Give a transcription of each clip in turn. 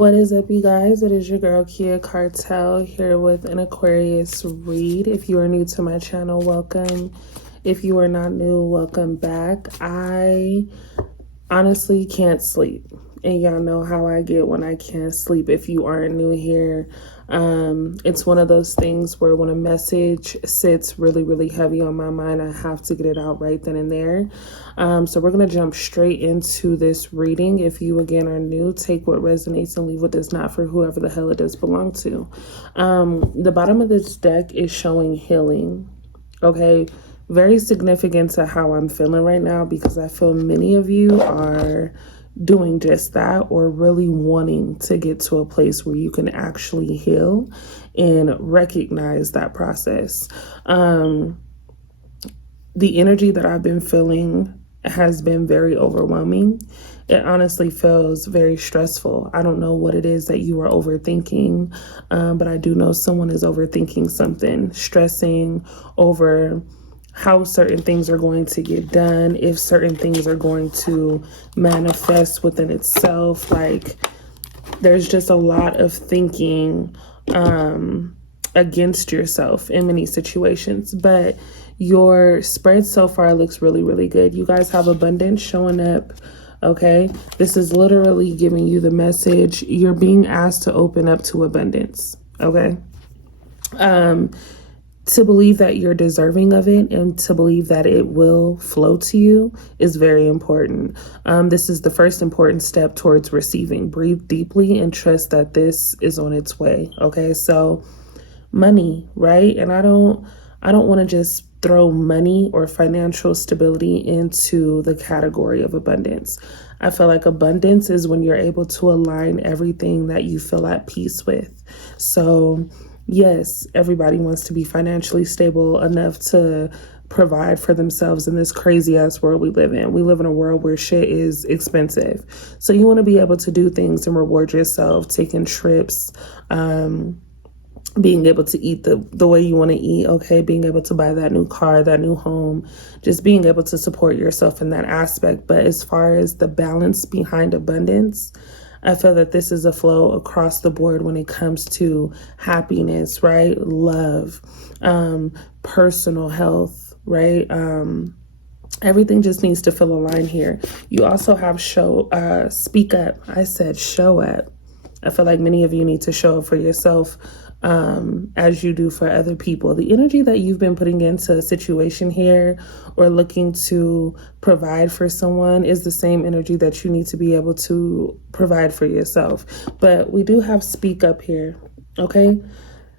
What is up, you guys? It is your girl Kia Cartel here with an Aquarius read. If you are new to my channel, welcome. If you are not new, welcome back. I honestly can't sleep, and y'all know how I get when I can't sleep. If you aren't new here, it's one of those things where when a message sits really heavy on my mind, I have to get it out right then and there. So we're gonna jump straight into this reading. If you again are new, take what resonates and leave what does not for whoever the hell it does belong to. The bottom of this deck is showing healing. Okay, very significant to how I'm feeling right now, because I feel many of you are doing just that, or really wanting to get to a place where you can actually heal and recognize that process. The energy that I've been feeling has been very overwhelming. It honestly feels very stressful. I don't know what it is that you are overthinking, but I do know someone is overthinking something, stressing over how certain things are going to get done, if certain things are going to manifest within itself. Like, there's just a lot of thinking against yourself in many situations, but your spread so far looks really good. You guys have abundance showing up. Okay, this is literally giving you the message you're being asked to open up to abundance. Okay, to believe that you're deserving of it and to believe that it will flow to you is very important. This is the first important step towards receiving. Breathe deeply and trust that this is on its way. Okay, so money, right? And I don't want to just throw money or financial stability into the category of abundance. I feel like abundance is when you're able to align everything that you feel at peace with. So yes, everybody wants to be financially stable enough to provide for themselves in this crazy ass world we live in. We live in a world where shit is expensive. So you want to be able to do things and reward yourself, taking trips, being able to eat the way you want to eat, okay, being able to buy that new car, that new home, just being able to support yourself in that aspect. But as far as the balance behind abundance, I feel that this is a flow across the board when it comes to happiness, right? Love, personal health, right? Everything just needs to feel aligned here. You also have speak up. I said show up. I feel like many of you need to show up for yourself as you do for other people. The energy that you've been putting into a situation here or looking to provide for someone is the same energy that you need to be able to provide for yourself. But we do have speak up here, okay?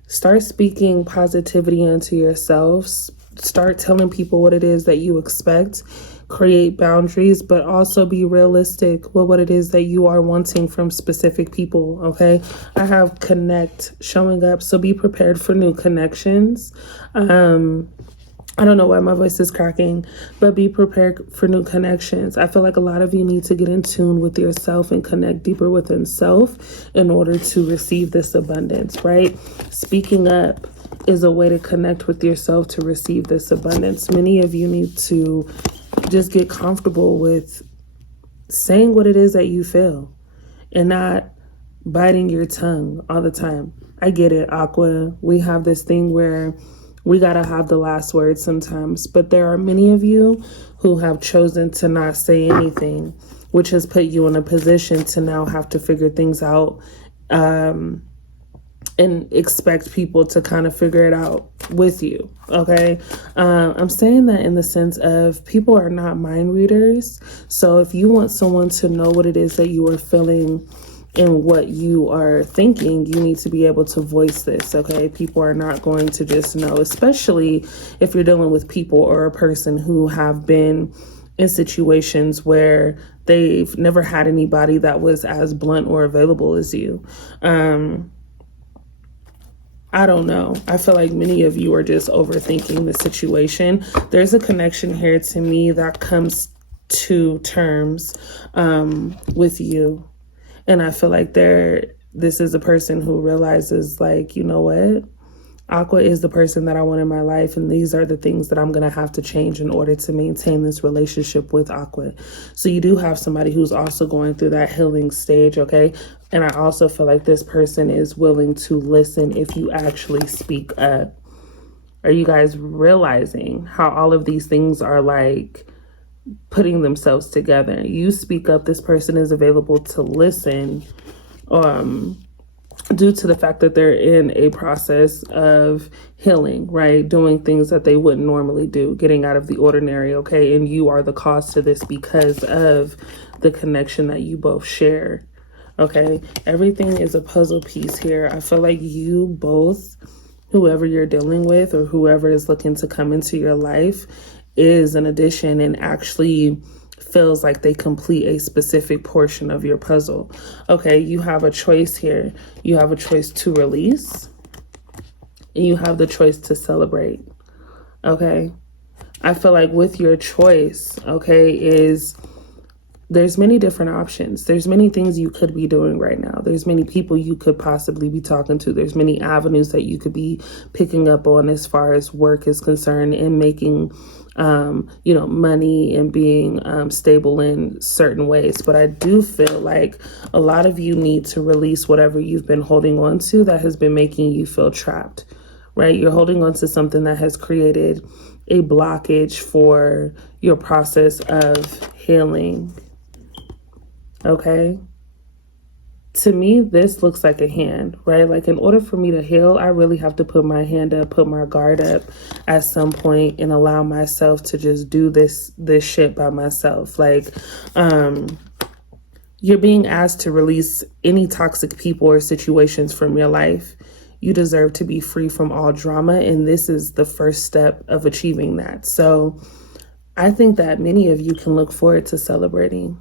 Start speaking positivity into yourselves. Start telling people what it is that you expect. Create boundaries, but also be realistic with what it is that you are wanting from specific people, okay? I have connect showing up, so be prepared for new connections. I don't know why my voice is cracking, but be prepared for new connections. I feel like a lot of you need to get in tune with yourself and connect deeper within self in order to receive this abundance, right? Speaking up is a way to connect with yourself to receive this abundance. Many of you need to just get comfortable with saying what it is that you feel and not biting your tongue all the time. I get it, Aqua. We have this thing where we gotta have the last word sometimes, but there are many of you who have chosen to not say anything, which has put you in a position to now have to figure things out, and expect people to kind of figure it out with you, okay? I'm saying that in the sense of people are not mind readers. So if you want someone to know what it is that you are feeling and what you are thinking, you need to be able to voice this, okay? People are not going to just know, especially if you're dealing with people or a person who have been in situations where they've never had anybody that was as blunt or available as you. I don't know. I feel like many of you are just overthinking the situation. There's a connection here to me that comes to terms with you. And I feel like this is a person who realizes, like, you know what? Aqua is the person that I want in my life, and these are the things that I'm going to have to change in order to maintain this relationship with Aqua. So you do have somebody who's also going through that healing stage, okay? And I also feel like this person is willing to listen if you actually speak up. Are you guys realizing how all of these things are like putting themselves together? You speak up, this person is available to listen, due to the fact that they're in a process of healing, right? Doing things that they wouldn't normally do, getting out of the ordinary, okay? And you are the cause to this because of the connection that you both share, okay? Everything is a puzzle piece here. I feel like you both, whoever you're dealing with or whoever is looking to come into your life, is an addition and actually feels like they complete a specific portion of your puzzle. Okay, you have a choice here. You have a choice to release, and you have the choice to celebrate. Okay, I feel like with your choice, okay, there's many different options. There's many things you could be doing right now. There's many people you could possibly be talking to. There's many avenues that you could be picking up on as far as work is concerned and making money and being stable in certain ways. But I do feel like a lot of you need to release whatever you've been holding on to that has been making you feel trapped, right? You're holding on to something that has created a blockage for your process of healing. Okay. To me, this looks like a hand, right? Like in order for me to heal, I really have to put my hand up, put my guard up at some point and allow myself to just do this shit by myself. Like, you're being asked to release any toxic people or situations from your life. You deserve to be free from all drama. And this is the first step of achieving that. So I think that many of you can look forward to celebrating.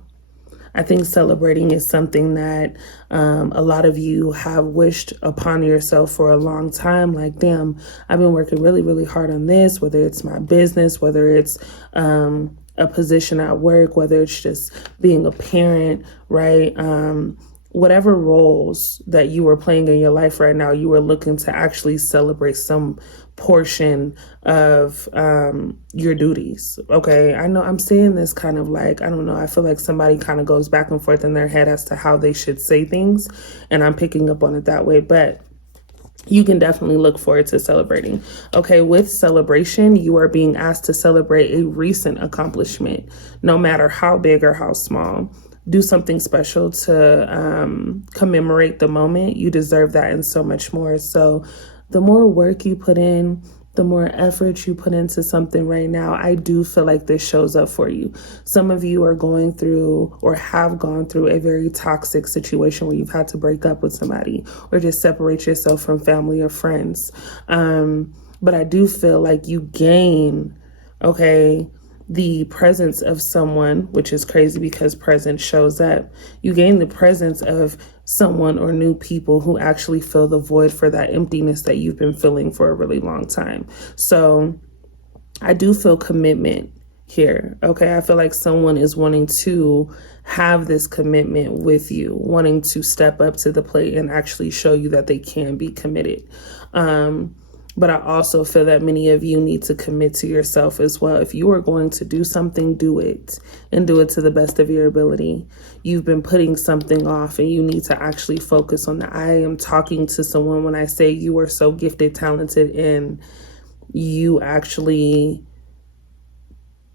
I think celebrating is something that a lot of you have wished upon yourself for a long time. Like, damn, I've been working really, really hard on this, whether it's my business, whether it's a position at work, whether it's just being a parent, right? Whatever roles that you were playing in your life right now, you were looking to actually celebrate some portion of your duties. Okay, I know I'm saying this kind of like, I don't know, I feel like somebody kind of goes back and forth in their head as to how they should say things, and I'm picking up on it that way, but you can definitely look forward to celebrating. Okay, with celebration, you are being asked to celebrate a recent accomplishment, no matter how big or how small. Do something special to commemorate the moment. You deserve that and so much more. So the more work you put in, the more effort you put into something right now, I do feel like this shows up for you. Some of you are going through or have gone through a very toxic situation where you've had to break up with somebody or just separate yourself from family or friends. But I do feel like you gain, okay, the presence of someone, which is crazy because presence shows up. You gain the presence of someone or new people who actually fill the void for that emptiness that you've been feeling for a really long time. So I do feel commitment here. Okay, I feel like someone is wanting to have this commitment with you, wanting to step up to the plate and actually show you that they can be committed. But I also feel that many of you need to commit to yourself as well. If you are going to do something, do it and do it to the best of your ability. You've been putting something off and you need to actually focus on that. I am talking to someone when I say you are so gifted, talented, and you actually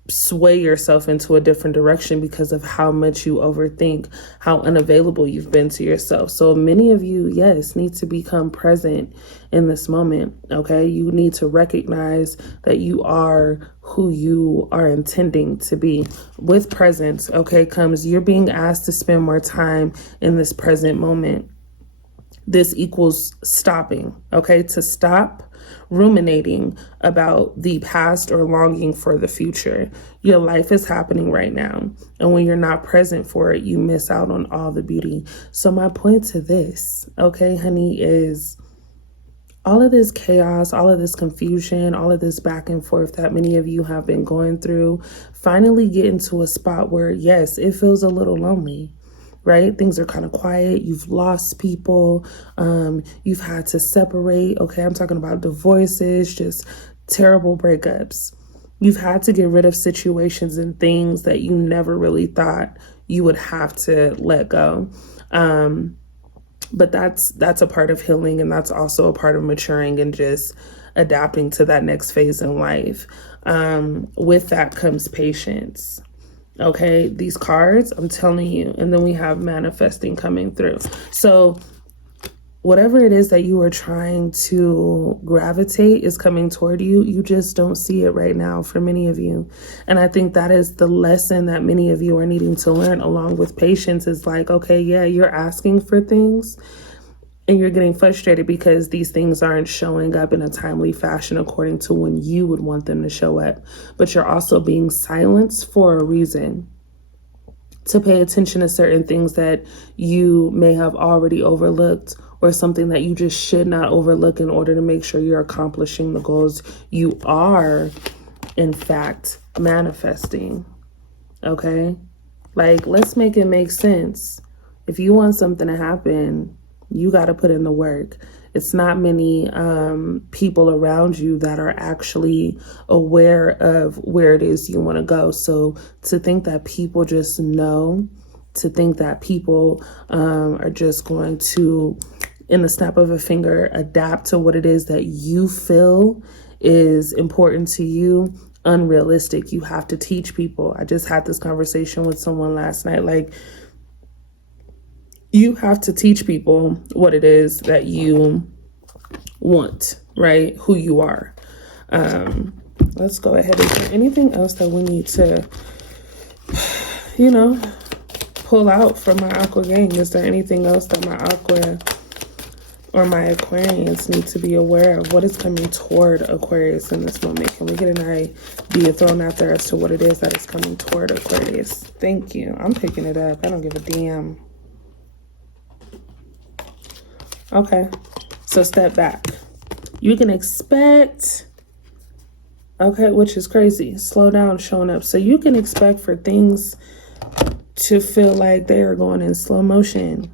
sway yourself into a different direction because of how much you overthink, how unavailable you've been to yourself. So many of you, yes, need to become present in this moment. Okay, you need to recognize that you are who you are intending to be. With presence, okay, comes you're being asked to spend more time in this present moment. This equals stopping, okay, to stop ruminating about the past or longing for the future. Your life is happening right now. And when you're not present for it, you miss out on all the beauty. So my point to this, okay, honey, is all of this chaos, all of this confusion, all of this back and forth that many of you have been going through, finally get into a spot where, yes, it feels a little lonely. right? Things are kind of quiet. You've lost people. You've had to separate. Okay, I'm talking about divorces, just terrible breakups. You've had to get rid of situations and things that you never really thought you would have to let go. But that's a part of healing, and that's also a part of maturing and just adapting to that next phase in life. With that comes patience. Okay, these cards, I'm telling you, and then we have manifesting coming through. So whatever it is that you are trying to gravitate is coming toward you. You just don't see it right now for many of you. And I think that is the lesson that many of you are needing to learn, along with patience, is like, okay, yeah, you're asking for things and you're getting frustrated because these things aren't showing up in a timely fashion according to when you would want them to show up. But you're also being silenced for a reason, to pay attention to certain things that you may have already overlooked, or something that you just should not overlook in order to make sure you're accomplishing the goals you are, in fact, manifesting. Okay? Like, let's make it make sense. If you want something to happen, you got to put in the work. It's not many people around you that are actually aware of where it is you want to go. So to think that people just know, to think that people are just going to, in the snap of a finger, adapt to what it is that you feel is important to you, unrealistic. You have to teach people. I just had this conversation with someone last night. Like, you have to teach people what it is that you want, right? Who you are. Let's go ahead. Is there anything else that we need to, pull out from my Aqua gang? Is there anything else that my Aqua or my Aquarians need to be aware of? What is coming toward Aquarius in this moment? Can we get an idea thrown out there as to what it is that is coming toward Aquarius? Thank you. I'm picking it up. I don't give a damn. Okay, so step back. You can expect, okay, which is crazy, slow down showing up. So you can expect for things to feel like they are going in slow motion.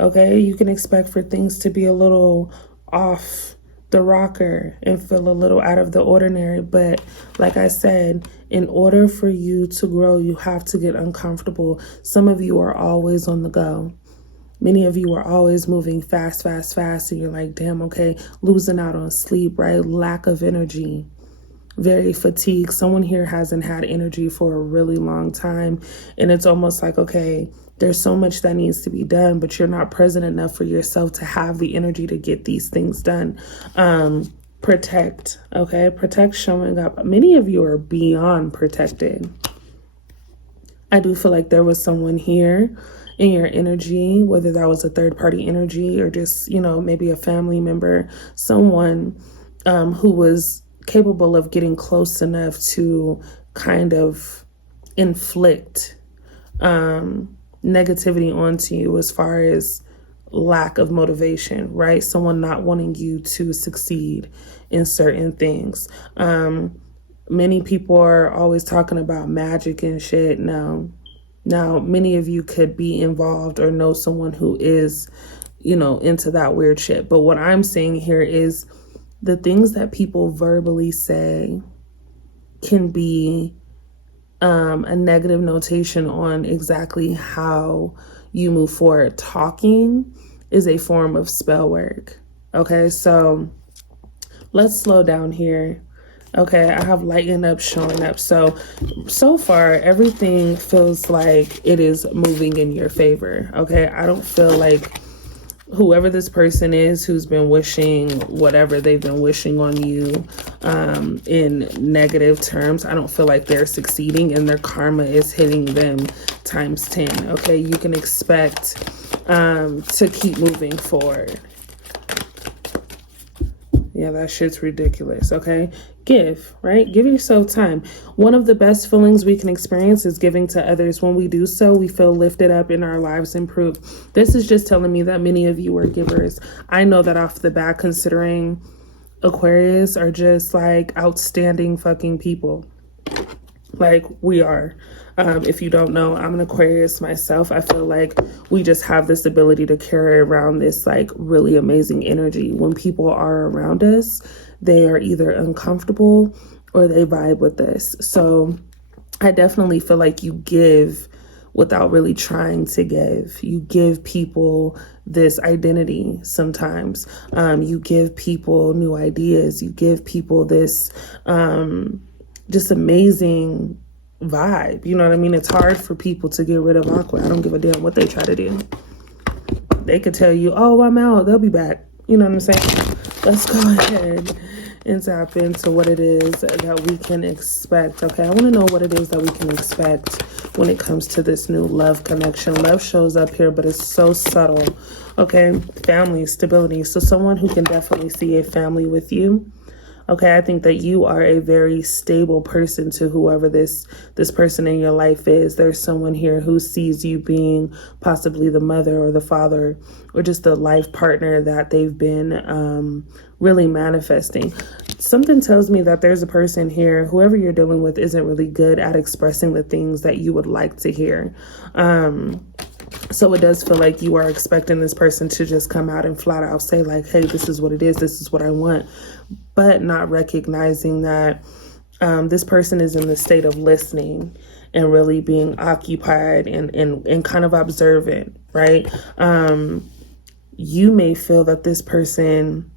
Okay, you can expect for things to be a little off the rocker and feel a little out of the ordinary. But like I said, in order for you to grow, you have to get uncomfortable. Some of you are always on the go. Many of you are always moving fast, and you're like, damn, okay, losing out on sleep, right? Lack of energy, very fatigued. Someone here hasn't had energy for a really long time. And it's almost like, okay, there's so much that needs to be done, but you're not present enough for yourself to have the energy to get these things done. Protect, okay? Protect showing up. Many of you are beyond protected. I do feel like there was someone here in your energy, whether that was a third party energy or just, maybe a family member, someone who was capable of getting close enough to kind of inflict negativity onto you as far as lack of motivation, right? Someone not wanting you to succeed in certain things. Many people are always talking about magic and shit. Now, many of you could be involved or know someone who is, into that weird shit. But what I'm saying here is the things that people verbally say can be a negative notation on exactly how you move forward. Talking is a form of spell work. Okay, so let's slow down here. Okay, I have lighten up showing up. So far, everything feels like it is moving in your favor. Okay, I don't feel like whoever this person is who's been wishing whatever they've been wishing on you in negative terms, I don't feel like they're succeeding and their karma is hitting them times 10. Okay, you can expect to keep moving forward. Yeah, that shit's ridiculous, okay? Give, right? Give yourself time. One of the best feelings we can experience is giving to others. When we do so, we feel lifted up and our lives improve. This is just telling me that many of you are givers. I know that off the bat, considering Aquarius are just like outstanding fucking people. Like we are. If you don't know, I'm an Aquarius myself. I feel like we just have this ability to carry around this like really amazing energy. When people are around us, they are either uncomfortable or they vibe with us. So I definitely feel like you give without really trying to give. You give people this identity sometimes. You give people new ideas. You give people this just amazing vibe. You know what I mean? It's hard for people to get rid of Aqua. I don't give a damn what they try to do. They could tell you, oh, I'm out, they'll be back. You know what I'm saying? Let's go ahead and tap into what it is that we can expect. Okay, I want to know what it is that we can expect when it comes to this new love connection. Love shows up here, but it's so subtle. Okay, family, stability. So someone who can definitely see a family with you. Okay, I think that you are a very stable person to whoever this person in your life is. There's someone here who sees you being possibly the mother or the father or just the life partner that they've been really manifesting. Something tells me that there's a person here, whoever you're dealing with isn't really good at expressing the things that you would like to hear. So it does feel like you are expecting this person to just come out and flat out say like, hey, this is what it is. This is what I want. But not recognizing that this person is in the state of listening and really being occupied and kind of observant, right? You may feel that this person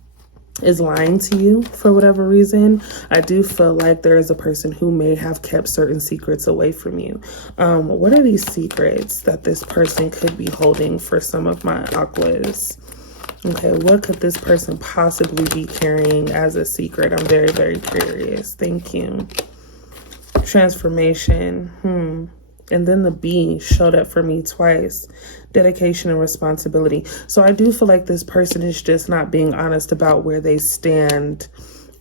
is lying to you for whatever reason. I do feel like there is a person who may have kept certain secrets away from you. What are these secrets that this person could be holding for some of my Aquas? Okay, what could this person possibly be carrying as a secret? I'm very, very curious. Thank you. Transformation. And then the B showed up for me twice. Dedication and responsibility. So I do feel like this person is just not being honest about where they stand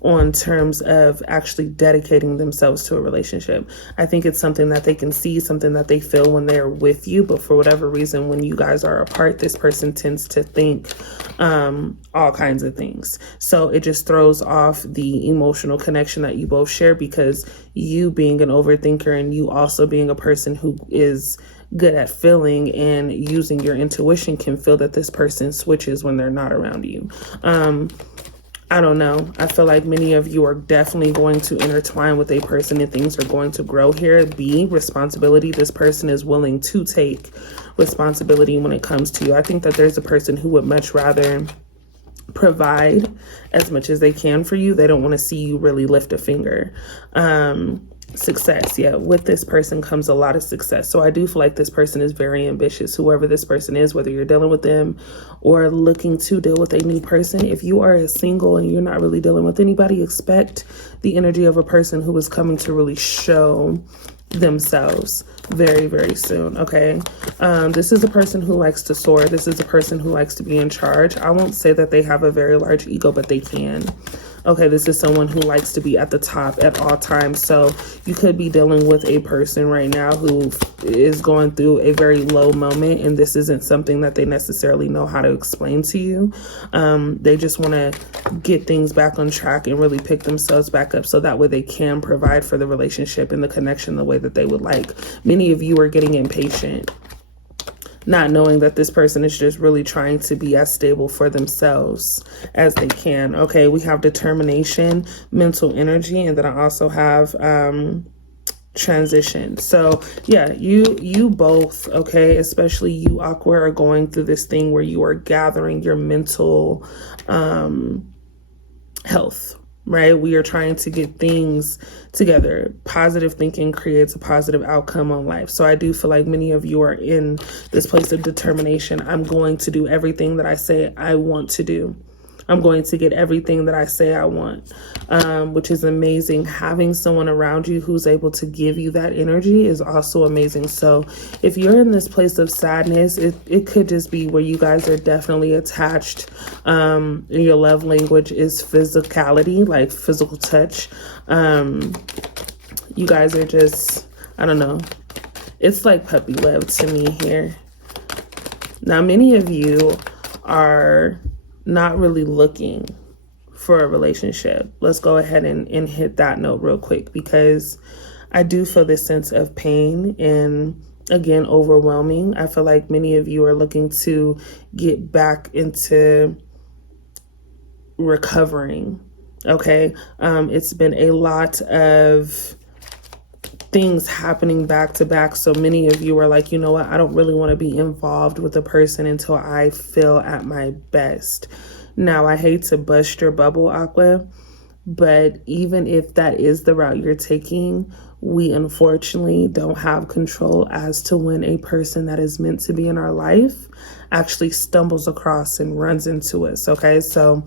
on terms of actually dedicating themselves to a relationship. I think it's something that they can see, something that they feel when they're with you. But for whatever reason, when you guys are apart, this person tends to think all kinds of things. So it just throws off the emotional connection that you both share, because you being an overthinker and you also being a person who is good at feeling and using your intuition can feel that this person switches when they're not around you. I don't know. I feel like many of you are definitely going to intertwine with a person and things are going to grow here. B, responsibility. This person is willing to take responsibility when it comes to you. I think that there's a person who would much rather provide as much as they can for you. They don't want to see you really lift a finger. Success. Yeah, with this person comes a lot of success. So I do feel like this person is very ambitious. Whoever this person is, whether you're dealing with them or looking to deal with a new person, if you are a single and you're not really dealing with anybody, expect the energy of a person who is coming to really show themselves very, very soon. Okay. This is a person who likes to soar. This is a person who likes to be in charge. I won't say that they have a very large ego, but they can. Okay, this is someone who likes to be at the top at all times. So you could be dealing with a person right now who is going through a very low moment, and this isn't something that they necessarily know how to explain to you. They just want to get things back on track and really pick themselves back up so that way they can provide for the relationship and the connection the way that they would like. Many of you are getting impatient, not knowing that this person is just really trying to be as stable for themselves as they can. Okay, we have determination, mental energy, and then I also have transition. So yeah, you both, okay, especially you, Aqua, are going through this thing where you are gathering your mental health. Right? We are trying to get things together. Positive thinking creates a positive outcome on life. So I do feel like many of you are in this place of determination. I'm going to do everything that I say I want to do. I'm going to get everything that I say I want, which is amazing. Having someone around you who's able to give you that energy is also amazing. So if you're in this place of sadness, it could just be where you guys are definitely attached. Your love language is physicality, like physical touch. You guys are just, I don't know. It's like puppy love to me here. Now, many of you are not really looking for a relationship. Let's go ahead and hit that note real quick, because I do feel this sense of pain and, again, overwhelming. I feel like many of you are looking to get back into recovering. Okay. It's been a lot of things happening back to back. So many of you are like, you know what? I don't really want to be involved with a person until I feel at my best. Now, I hate to bust your bubble, Aqua, but even if that is the route you're taking, we unfortunately don't have control as to when a person that is meant to be in our life actually stumbles across and runs into us. Okay. So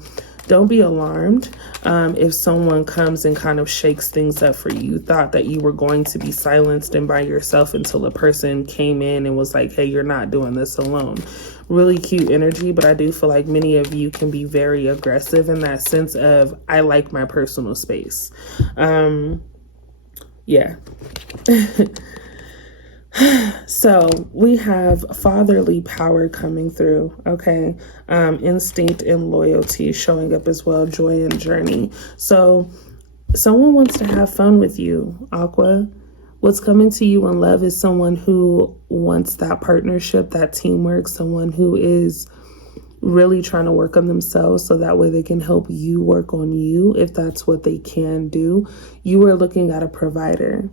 don't be alarmed if someone comes and kind of shakes things up for you. You thought that you were going to be silenced and by yourself until a person came in and was like, hey, you're not doing this alone. Really cute energy, but I do feel like many of you can be very aggressive in that sense of, I like my personal space. Yeah. So we have fatherly power coming through, okay? Instinct and loyalty showing up as well, joy and journey. So someone wants to have fun with you, Aqua. What's coming to you in love is someone who wants that partnership, that teamwork, someone who is really trying to work on themselves so that way they can help you work on you if that's what they can do. You are looking at a provider.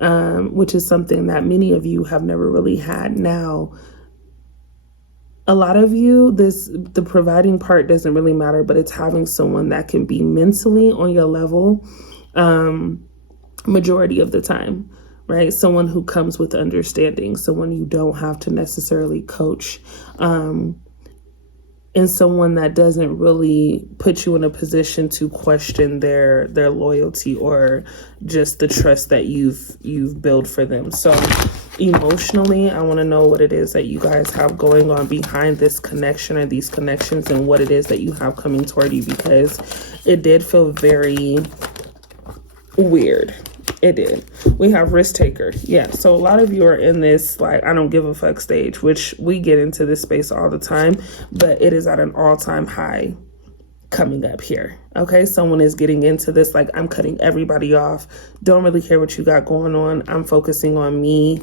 Which is something that many of you have never really had. Now, a lot of you, the providing part doesn't really matter, but it's having someone that can be mentally on your level majority of the time, right? Someone who comes with understanding, someone you don't have to necessarily coach, and someone that doesn't really put you in a position to question their loyalty or just the trust that you've built for them. So emotionally, I want to know what it is that you guys have going on behind this connection or these connections and what it is that you have coming toward you, because it did feel very weird. It did. We have risk taker. Yeah. So a lot of you are in this, like, I don't give a fuck stage, which we get into this space all the time, but it is at an all-time high coming up here. Okay. Someone is getting into this, like, I'm cutting everybody off. Don't really care what you got going on. I'm focusing on me,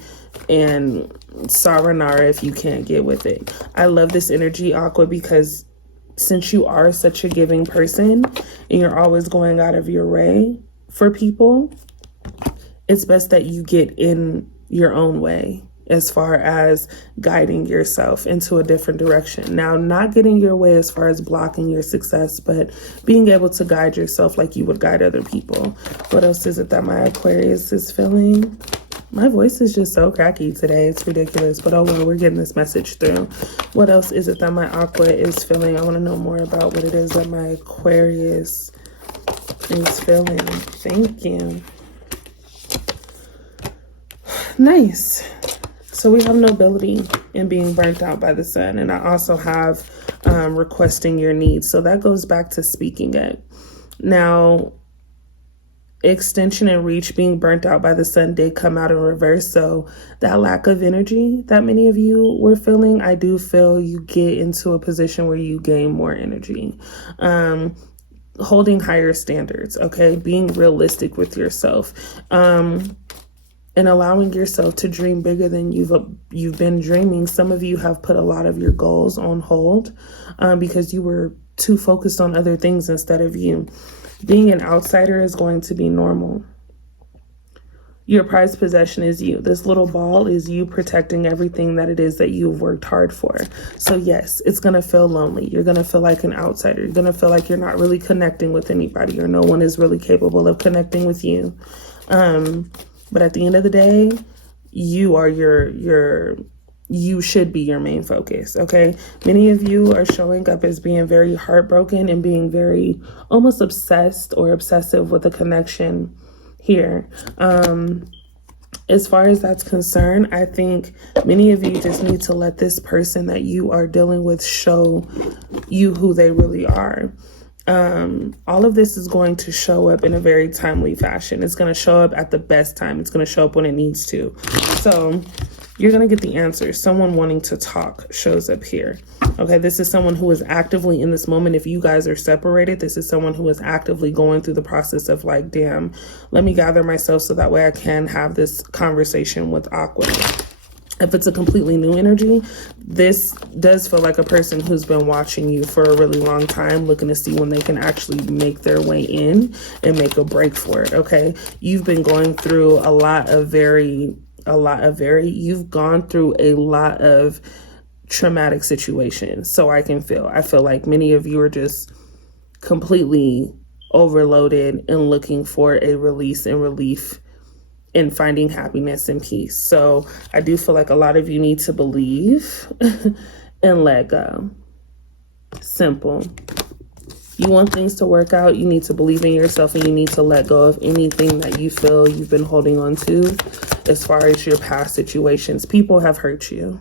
and sayonara if you can't get with it. I love this energy, Aqua, because since you are such a giving person and you're always going out of your way for people, it's best that you get in your own way as far as guiding yourself into a different direction. Now, not getting your way as far as blocking your success, but being able to guide yourself like you would guide other people. What else is it that my Aquarius is feeling? My voice is just so cracky today. It's ridiculous, but oh well, we're getting this message through. What else is it that my Aqua is feeling? I want to know more about what it is that my Aquarius is feeling. Thank you. Nice. So we have nobility and being burnt out by the sun. And I also have requesting your needs. So that goes back to speaking it. Now, extension and reach, being burnt out by the sun, did come out in reverse. So that lack of energy that many of you were feeling, I do feel you get into a position where you gain more energy. Holding higher standards, okay? Being realistic with yourself. And allowing yourself to dream bigger than you've been dreaming. Some of you have put a lot of your goals on hold because you were too focused on other things instead of you. Being an outsider is going to be normal. Your prized possession is you. This little ball is you protecting everything that it is that you've worked hard for. So yes, it's going to feel lonely. You're going to feel like an outsider. You're going to feel like you're not really connecting with anybody, or no one is really capable of connecting with you. But at the end of the day, you are you should be your main focus, okay? Many of you are showing up as being very heartbroken and being very almost obsessed or obsessive with a connection here. As far as that's concerned, I think many of you just need to let this person that you are dealing with show you who they really are. All of this is going to show up in a very timely fashion. It's going to show up at the best time. It's going to show up when it needs to. So you're going to get the answer. Someone wanting to talk shows up here. Okay, this is someone who is actively in this moment. If you guys are separated, this is someone who is actively going through the process of like, damn, let me gather myself so that way I can have this conversation with Aqua. If it's a completely new energy, this does feel like a person who's been watching you for a really long time, looking to see when they can actually make their way in and make a break for it, okay? You've been going through you've gone through a lot of traumatic situations. So I feel like many of you are just completely overloaded and looking for a release and relief and finding happiness and peace. So I do feel like a lot of you need to believe and let go. Simple. You want things to work out, you need to believe in yourself, and you need to let go of anything that you feel you've been holding on to as far as your past situations. People have hurt you,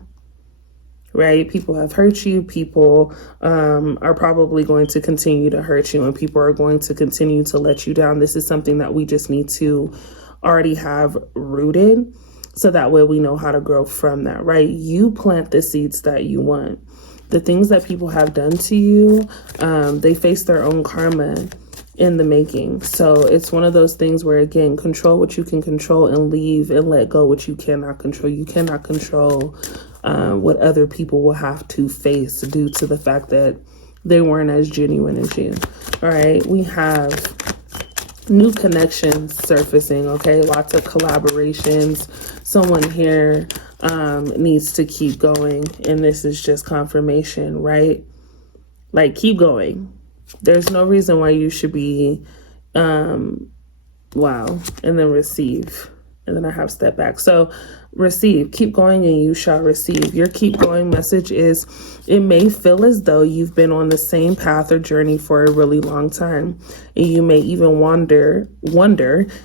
right? People have hurt you. People are probably going to continue to hurt you, and people are going to continue to let you down. This is something that we just need to already have rooted, so that way we know how to grow from that, right? You plant the seeds that you want. The things that people have done to you, they face their own karma in the making. So it's one of those things where, again, control what you can control and leave and let go what you cannot control. You cannot control what other people will have to face due to the fact that they weren't as genuine as you. All right, we have new connections surfacing, okay? Lots of collaborations. Someone here needs to keep going, and this is just confirmation, right? Like, keep going. There's no reason why you should be, wow, and then receive. And then I have step back. So receive, keep going and you shall receive. Your keep going message is, it may feel as though you've been on the same path or journey for a really long time. And you may even wonder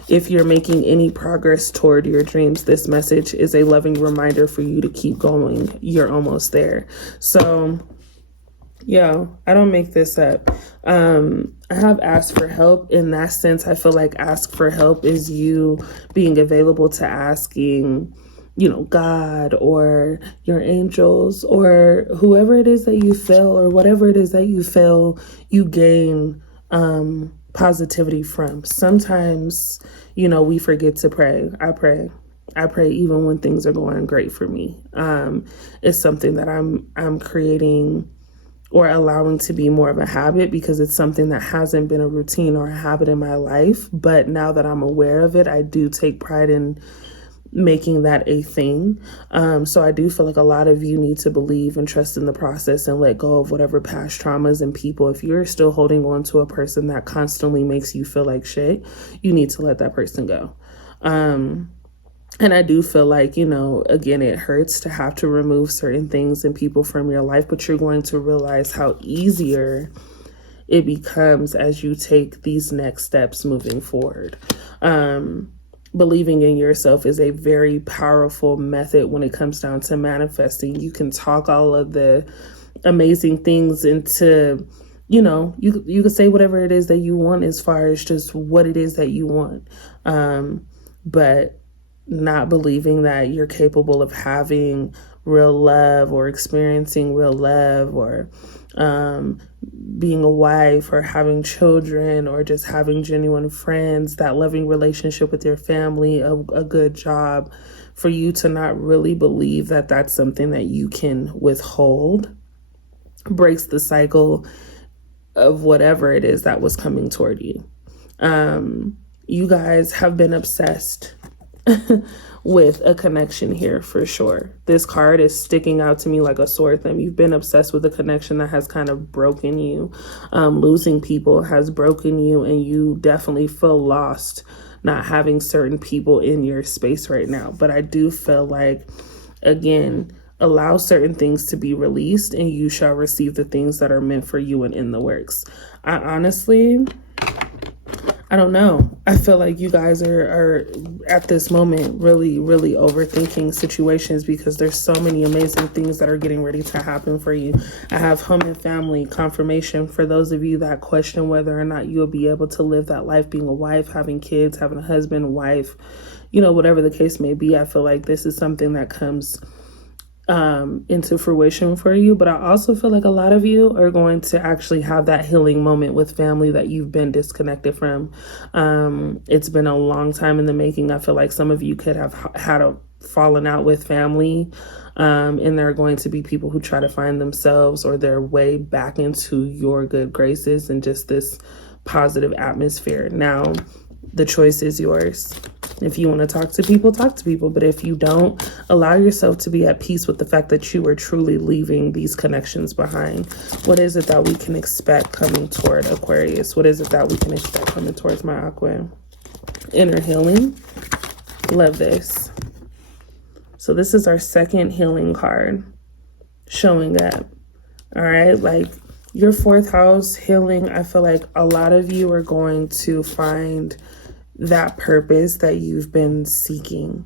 if you're making any progress toward your dreams. This message is a loving reminder for you to keep going. You're almost there. So yo, I don't make this up. I have asked for help. In that sense, I feel like ask for help is you being available to asking, God or your angels or whoever it is that you feel, or whatever it is that you feel you gain positivity from. Sometimes, we forget to pray. I pray even when things are going great for me. It's something that I'm creating or allowing to be more of a habit, because it's something that hasn't been a routine or a habit in my life. But now that I'm aware of it, I do take pride in making that a thing. So I do feel like a lot of you need to believe and trust in the process and let go of whatever past traumas and people. If you're still holding on to a person that constantly makes you feel like shit, you need to let that person go. And I do feel like, again, it hurts to have to remove certain things and people from your life, but you're going to realize how easier it becomes as you take these next steps moving forward. Believing in yourself is a very powerful method when it comes down to manifesting. You can talk all of the amazing things into, you can say whatever it is that you want as far as just what it is that you want. But not believing that you're capable of having real love or experiencing real love or being a wife or having children or just having genuine friends, that loving relationship with your family, a good job, for you to not really believe that that's something that you can withhold breaks the cycle of whatever it is that was coming toward you. You guys have been obsessed with a connection here for sure. This card is sticking out to me like a sore thumb. You've been obsessed with a connection that has kind of broken you. Losing people has broken you, and you definitely feel lost not having certain people in your space right now. But I do feel like, again, allow certain things to be released and you shall receive the things that are meant for you and in the works. I don't know. I feel like you guys are at this moment really, really overthinking situations, because there's so many amazing things that are getting ready to happen for you. I have home and family confirmation for those of you that question whether or not you'll be able to live that life, being a wife, having kids, having a husband, wife, whatever the case may be, I feel like this is something that comes into fruition for you. But I also feel like a lot of you are going to actually have that healing moment with family that you've been disconnected from. It's been a long time in the making. I feel like some of you could have had a fallen out with family, and there are going to be people who try to find themselves or their way back into your good graces and just this positive atmosphere. Now, the choice is yours. If you want to talk to people, talk to people. But if you don't, allow yourself to be at peace with the fact that you are truly leaving these connections behind. What is it that we can expect coming toward Aquarius? What is it that we can expect coming towards my Aqua? Inner healing. Love this. So this is our second healing card showing up. All right. Like your fourth house healing, I feel like a lot of you are going to find that purpose that you've been seeking.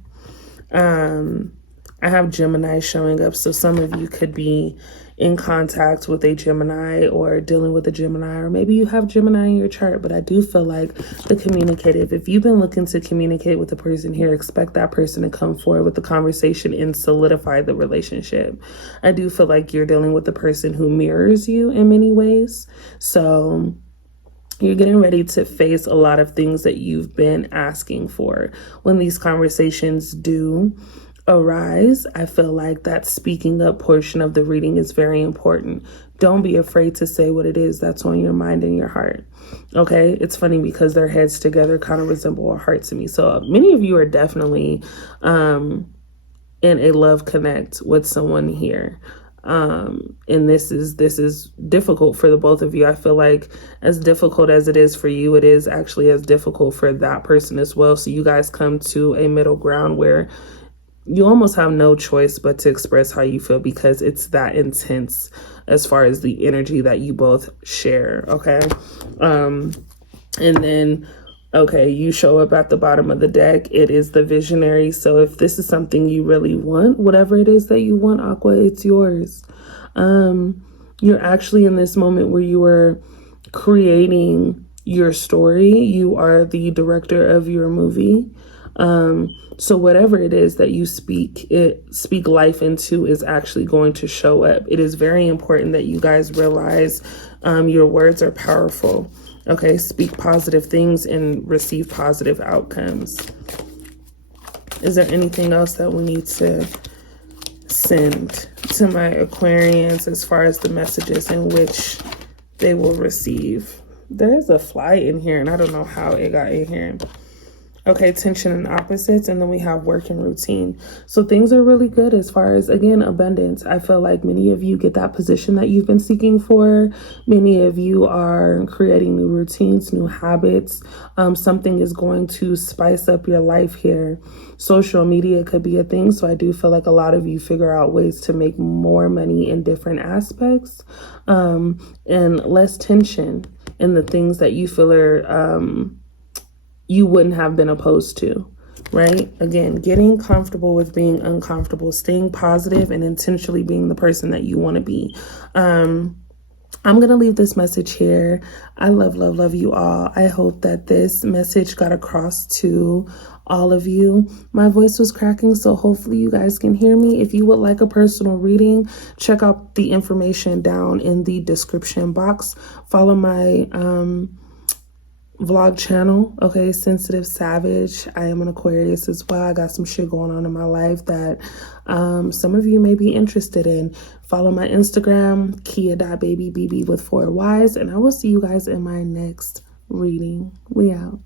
I have Gemini showing up. So some of you could be in contact with a Gemini or dealing with a Gemini, or maybe you have Gemini in your chart. But I do feel like the communicative, if you've been looking to communicate with a person here, expect that person to come forward with the conversation and solidify the relationship. I do feel like you're dealing with a person who mirrors you in many ways. So you're getting ready to face a lot of things that you've been asking for. When these conversations do arise, I feel like that speaking up portion of the reading is very important. Don't be afraid to say what it is that's on your mind and your heart. Okay, it's funny because their heads together kind of resemble a heart to me. So many of you are definitely in a love connect with someone here. And this is difficult for the both of you. I feel like as difficult as it is for you, it is actually as difficult for that person as well. So you guys come to a middle ground where you almost have no choice but to express how you feel, because it's that intense as far as the energy that you both share. Okay. And then, okay, you show up at the bottom of the deck. It is the visionary. So if this is something you really want, whatever it is that you want, Aqua, it's yours. You're actually in this moment where you are creating your story. You are the director of your movie. So whatever it is that you speak life into is actually going to show up. It is very important that you guys realize your words are powerful. Okay, speak positive things and receive positive outcomes. Is there anything else that we need to send to my Aquarians as far as the messages in which they will receive? There is a fly in here and I don't know how it got in here. Okay, tension and opposites, and then we have work and routine. So things are really good as far as, again, abundance. I feel like many of you get that position that you've been seeking for. Many of you are creating new routines, new habits. Something is going to spice up your life here. Social media could be a thing. So I do feel like a lot of you figure out ways to make more money in different aspects, and less tension in the things that you feel are, you wouldn't have been opposed to, right? Again, getting comfortable with being uncomfortable, staying positive, and intentionally being the person that you want to be. I'm going to leave this message here. I love you all. I hope that this message got across to all of you. My voice was cracking, so hopefully you guys can hear me. If you would like a personal reading, check out the information down in the description box. Follow my vlog channel, okay, Sensitive Savage. I am an Aquarius as well. I got some shit going on in my life that some of you may be interested in. Follow my Instagram, kia.babybb with 4 Ys, and I will see you guys in my next reading. We out.